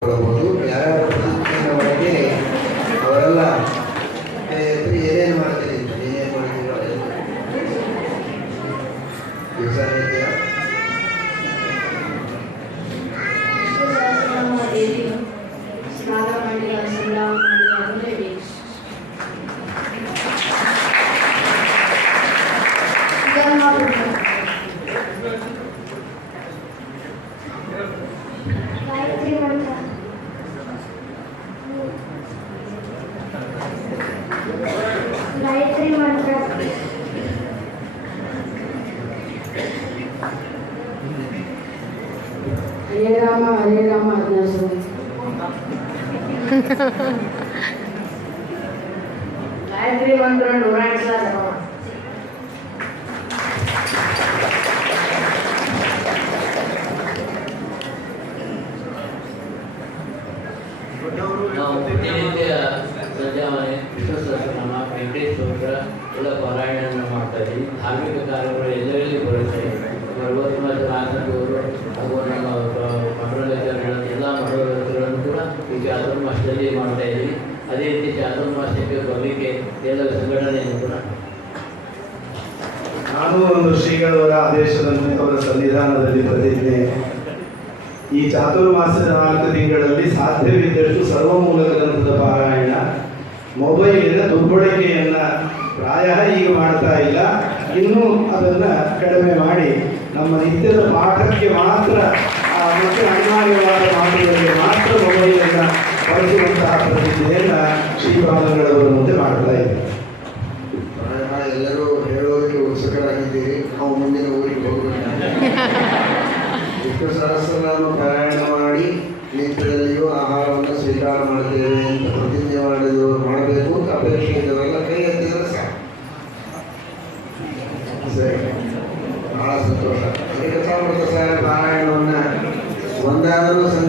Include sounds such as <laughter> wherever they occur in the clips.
ಕೊಡಬಹುದು హరే రామ హరే రామ అన్నాడు <laughs> గాయత్రి మంత్రం నూరాట్లా ಚಾತುರ್ಮಾಸದ ನಾಲ್ಕು ತಿಂಗಳಲ್ಲಿ ಸಾಧ್ಯವಿದ್ದಷ್ಟು ಸರ್ವಮೂಲ ಗ್ರಂಥದ ಪಾರಾಯಣ. ಮೊಬೈಲಿನ ದುರ್ಬಳಕೆಯನ್ನ ಪ್ರಾಯ ಈಗ ಮಾಡ್ತಾ ಇಲ್ಲ. ಇನ್ನೂ ಅದನ್ನ ಕಡಿಮೆ ಮಾಡಿ ನಮ್ಮ ನಿತ್ಯದ ಪಾಠಕ್ಕೆ ಮಾತ್ರ ಮತ್ತು ಅನಿವಾರ್ಯವಾದ ಮಾತುಗಳಿಗೆ ಮಾತ್ರ ಮೊಬೈಲನ್ನು ಬಳಸುವಂತಹ ಪ್ರತಿಜ್ಞೆಯನ್ನ ಶ್ರೀಪಾದಗಳವರ ಮುಂದೆ ಮಾಡ್ತಾ ಇದ್ದಾರೆ. ಬಹಳ ಎಲ್ಲರೂ ಹೇಳೋದಕ್ಕೆ ಉತ್ಸುಕರಾಗಿದ್ದೀರಿ. ನಾವು ಮುಂದಿನ ಊರಿಗೆ ಹೋಗೋಣ. <laughs> ವಿಷ್ಣು ಸಹಸ್ರನಾಮ ನಿತ್ಯದಲ್ಲಿಯೂ ಆಹಾರವನ್ನು ಸ್ವೀಕಾರ ಮಾಡ್ತೇವೆ ಅಂತ ಪ್ರತಿಜ್ಞೆ ಮಾಡಿದವರು ಮಾಡಬೇಕು ಅಂತ ಅಪೇಕ್ಷೆ ಇದ್ದವರೆಲ್ಲ ಕೈ ಎತ್ತಿದ್ರೆ ಸಾಕು ಸರಿ ಬಹಳ ಸಂತೋಷ ಏಕತಾಮೃತ ಸಾರ ಪಾರಾಯಣವನ್ನು ಒಂದಾದರೂ ಸಂಧಿಯನ್ನು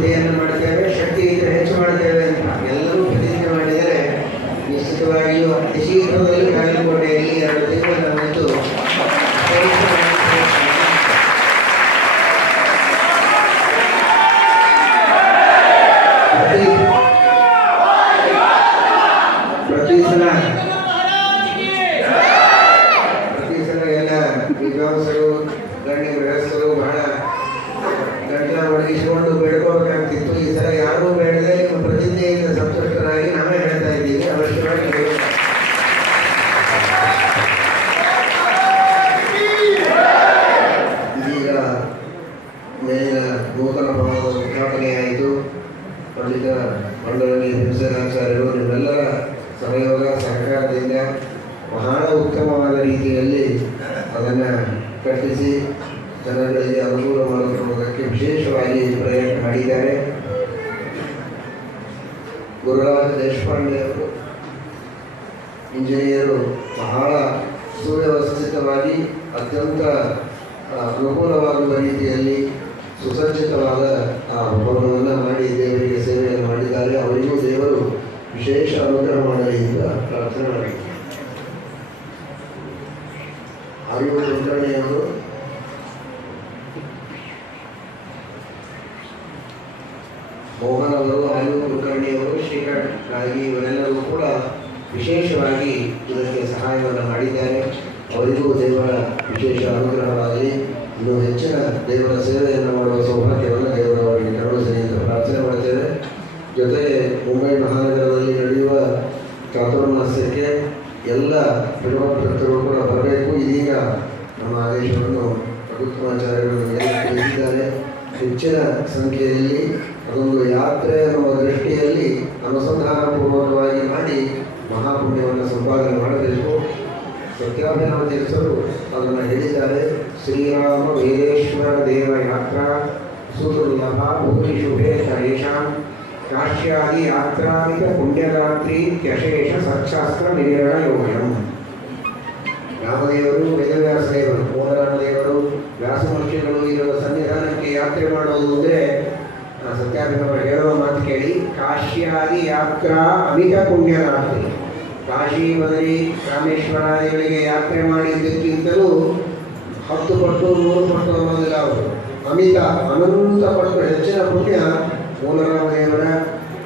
ಅದನ್ನು ಕಟ್ಟಿಸಿ ಜನಗಳಿಗೆ ಅನುಕೂಲ ಮಾಡಿಕೊಡುವುದಕ್ಕೆ ವಿಶೇಷವಾಗಿ ಪ್ರಯತ್ನ ಮಾಡಿದ್ದಾರೆ. ಗುರುರಾಜ ದೇಶಪಾಂಡೆ ಅವರು, ಇಂಜಿನಿಯರು ಬಹಳ ಸುವ್ಯವಸ್ಥಿತವಾಗಿ, ಅತ್ಯಂತ ಅನುಕೂಲವಾಗುವ ರೀತಿಯಲ್ಲಿ ಸುಸಜ್ಜಿತವಾದ, ಆ ಭವನವನ್ನು ಮಾಡಿ ದೇವರಿಗೆ ಸೇವೆಯನ್ನು ಮಾಡಿದ್ದಾರೆ. ಅವರಿಗೂ ದೇವರು ವಿಶೇಷ ಅನುಗ್ರಹ ಮಾಡಲಿ ಅಂತ ಪ್ರಾರ್ಥನೆ ಮಾಡಿ ಆಯು ಕುಲಕರ್ಣಿಯವರು ಮೋಹನ್ ಅವರು ಆಯು ಕುಲಕರ್ಣಿಯವರು ಶ್ರೀಕರ್ ನಾಗಿ ಇವರೆಲ್ಲರೂ ಕೂಡ ವಿಶೇಷವಾಗಿ ಇದಕ್ಕೆ ಸಹಾಯವನ್ನು ಮಾಡಿದ್ದಾರೆ. ಅವರಿಗೂ ದೇವರ ವಿಶೇಷ ಅನುಗ್ರಹವಾಗಲಿ. ಇನ್ನು ಹೆಚ್ಚಿನ ದೇವರ ಸೇವೆಯನ್ನು ಮಾಡುವ ಸೌಭಾಗ್ಯವನ್ನು ದೇವರವರಿಗೆ ಕರುಣಿಸಲಿ ಎಂದು ಪ್ರಾರ್ಥನೆ ಮಾಡುತ್ತೇವೆ. ಜೊತೆಗೆ ಮುಂಬೈ ಮಹಾನಗರದಲ್ಲಿ ನಡೆಯುವ ಚಾತುರ್ಮಾಸ್ಯಕ್ಕೆ ಎಲ್ಲ ಭಕ್ತರು ಕೂಡ ಬರಬೇಕು. ಇದೀಗ ನಮ್ಮ ಆದೇಶವನ್ನು ಪ್ರಭುತ್ವಾಚಾರ್ಯರು ಎಲ್ಲ ತಿಳಿಸಿದ್ದಾರೆ, ಹೆಚ್ಚಿನ ಸಂಖ್ಯೆಯಲ್ಲಿ ಅದೊಂದು ಯಾತ್ರೆ ಅನ್ನುವ ದೃಷ್ಟಿಯಲ್ಲಿ ಅನುಸಂಧಾನಪೂರ್ವಕವಾಗಿ ಮಾಡಿ ಮಹಾಪುಣ್ಯವನ್ನು ಸಂಪಾದನೆ ಮಾಡಬೇಕು. ಸತ್ಯಾಭಿನವ ತೀರ್ಥರು ಅದನ್ನು ಹೇಳಿದ್ದಾರೆ. ಶ್ರೀರಾಮ ವೀರೇಶ್ವರ ದೇವ ಯಾತ್ರಾ ಸುದುರ್ಲಭ ಭೂಮಿ ಶುಭೇ ಯಶಾಂ ಕಾಶ್ಯಾದಿ ಯಾತ್ರಾಮಿಕ ಪುಣ್ಯಗಾತ್ರಿ ತ್ಯಶೇಷ ಸತ್ಶಾಸ್ತ್ರ ನಿರ್ಣಯ ಯೋಗಂ ರಾಮದೇವರು ವೇದವ್ಯಾಸದೇವರು ಕೋದರಾಮದೇವರು ವ್ಯಾಸಮಹರ್ಷಿಗಳು ಇರುವ ಸನ್ನಿಧಾನಕ್ಕೆ ಯಾತ್ರೆ ಮಾಡುವುದು ಅಂದರೆ ಸತ್ಯಾಗ್ರಹ ಹೇಳುವ ಮಾತು ಕೇಳಿ, ಕಾಶ್ಯಾದಿ ಯಾತ್ರಾ ಅಮಿತ ಪುಣ್ಯರಾತ್ರಿ ಕಾಶಿ ಬದರಿ ರಾಮೇಶ್ವರಾದಿಗಳಿಗೆ ಯಾತ್ರೆ ಮಾಡಿದ್ದಕ್ಕಿಂತಲೂ ಹತ್ತು ಪಟ್ಟು, ನೂರು ಪಟ್ಟು ಅನ್ನೋದಿಲ್ಲ ಅವರು. ಅಮಿತ, ಅನಂತ ಪಟ್ಟು, ಹೆಚ್ಚಿನ ಪುಣ್ಯ ಮೂಲರಾಮದೇವರ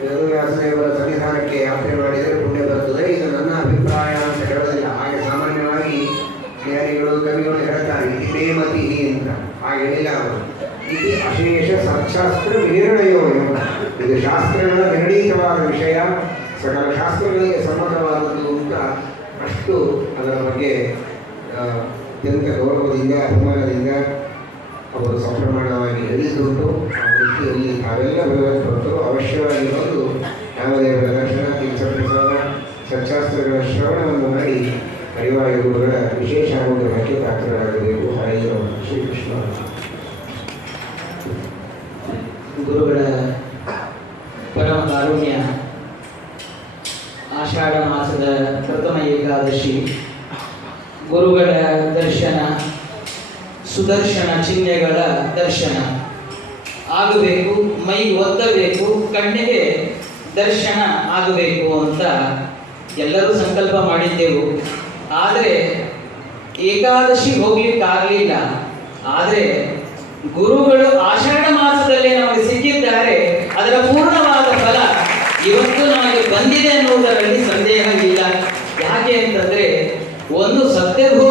ವೇದವ್ಯಾಸದೇವರ ಸನ್ನಿಧಾನಕ್ಕೆ ಯಾತ್ರೆ ಮಾಡಿದರೆ ಪುಣ್ಯ ಬರ್ತದೆ ಇದು ನನ್ನ ಅಭಿಪ್ರಾಯ ಅಂತ ಹೇಳೋದಿಲ್ಲ ಹಾಗೆ ಸಾಮಾನ್ಯವಾಗಿ ಜ್ಞಾನಿಗಳು ಕವಿಗಳು ಹೇಳ್ತಾರೆ ಇದೇ ಮತಿ ಅಂತ. ಹಾಗೆ ಹೇಳಲಿಲ್ಲ ಅವರು. ಇದು ಅಶೇಷ ಸತ್ಶಾಸ್ತ್ರ ವಿನಿರ್ಣಯೋ ಇದು ಶಾಸ್ತ್ರಗಳ ನಿರ್ಣೀತವಾದ ವಿಷಯ. ಸಕಲ ಶಾಸ್ತ್ರಗಳಿಗೆ ಸಮ್ಮತವಾದದ್ದು ಅಂತ ಅಷ್ಟು ಅದರ ಬಗ್ಗೆ ಅತ್ಯಂತ ಗೌರವದಿಂದ, ಅಭಿಮಾನದಿಂದ ಅವರು ಸಂಪ್ರಮಾಣವಾಗಿ ಹೇಳಿದ್ದುಂಟು. ಆ ಅವೆಲ್ಲ ಭಗವಂತರು ಅವಶ್ಯವಾಗಿ ಬಂದು ರಾಮದೇವರ ದರ್ಶನ ತೀರ್ಥಪ್ರಸಾದ ಸಚ್ಚಾಸ್ತ್ರಗಳ ಶ್ರವಣವನ್ನು ಮಾಡಿ ಪರಿವಾರ ಗುರುಗಳ ವಿಶೇಷ ಅನುಗ್ರಹಕ್ಕೆ ಪಾತ್ರರಾಗಬೇಕು ಹರಿಯೋ ಶ್ರೀಕೃಷ್ಣ ಗುರುಗಳ ಪರಮ ಕಾರುಣ್ಯ ಆಷಾಢ ಮಾಸದ ಪ್ರಥಮ ಏಕಾದಶಿ ಗುರುಗಳ ದರ್ಶನ ಸುದರ್ಶನ ಚಿಹ್ನೆಗಳ ದರ್ಶನ ಆಗಬೇಕು, ಮೈ ಒತ್ತಬೇಕು, ಕಣ್ಣಿಗೆ ದರ್ಶನ ಆಗಬೇಕು ಅಂತ ಎಲ್ಲರೂ ಸಂಕಲ್ಪ ಮಾಡಿದ್ದೆವು. ಆದರೆ ಏಕಾದಶಿ ಹೋಗ್ಲಿಕ್ಕಾಗಲಿಲ್ಲ. ಆದರೆ ಗುರುಗಳು ಆಷಾಢ ಮಾಸದಲ್ಲಿ ನಮಗೆ ಸಿಕ್ಕಿದ್ದಾರೆ. ಅದರ ಪೂರ್ಣವಾದ ಫಲ ಇವತ್ತು ನಮಗೆ ಬಂದಿದೆ ಅನ್ನುವುದರಲ್ಲಿ ಸಂದೇಹ ಇಲ್ಲ. ಯಾಕೆ ಅಂತಂದ್ರೆ ಒಂದು ಸತ್ಯಬೋಧರಿಂದ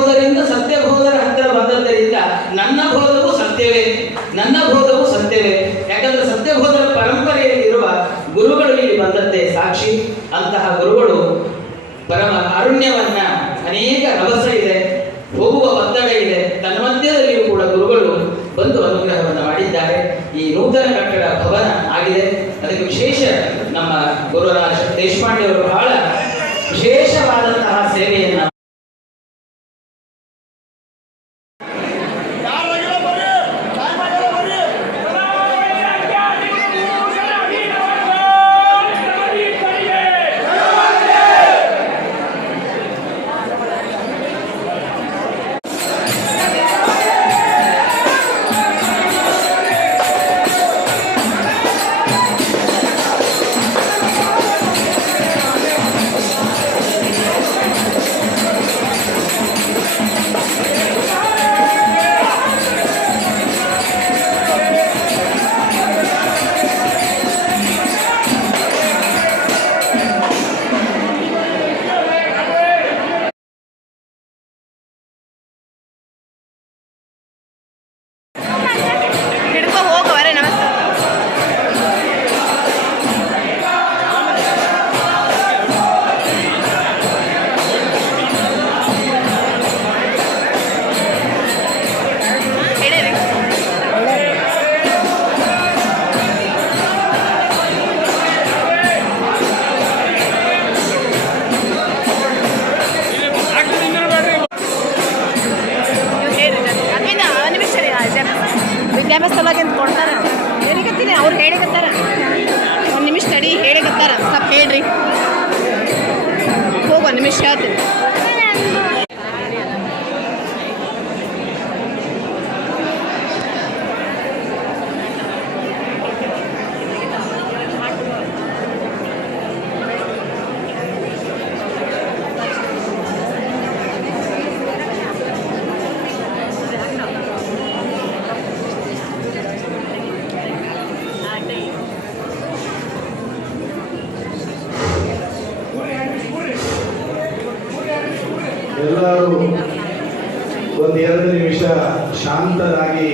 ಪರಮ ಕಾರುಣ್ಯವನ್ನ ಅನೇಕ ರಭಸ ಇದೆ, ಹೋಗುವ ಒತ್ತಡ ಇದೆ. ತನ್ಮಧ್ಯದಲ್ಲಿಯೂ ಕೂಡ ಗುರುಗಳು ಬಂದು ಅನುಗ್ರಹವನ್ನು ಮಾಡಿದ್ದಾರೆ. ಈ ನೂತನ ಕಟ್ಟಡ ಭವನ ಆಗಿದೆ. ಅದಕ್ಕೆ ವಿಶೇಷ ನಮ್ಮ ಗುರುರಾಜ ದೇಶಪಾಂಡೆ ಅವರು ಬಹಳ ವಿಶೇಷವಾದಂತಹ ಸೇವೆಯನ್ನ ಎಲ್ಲರೂ ಒಂದೆರಡು ನಿಮಿಷ ಶಾಂತರಾಗಿ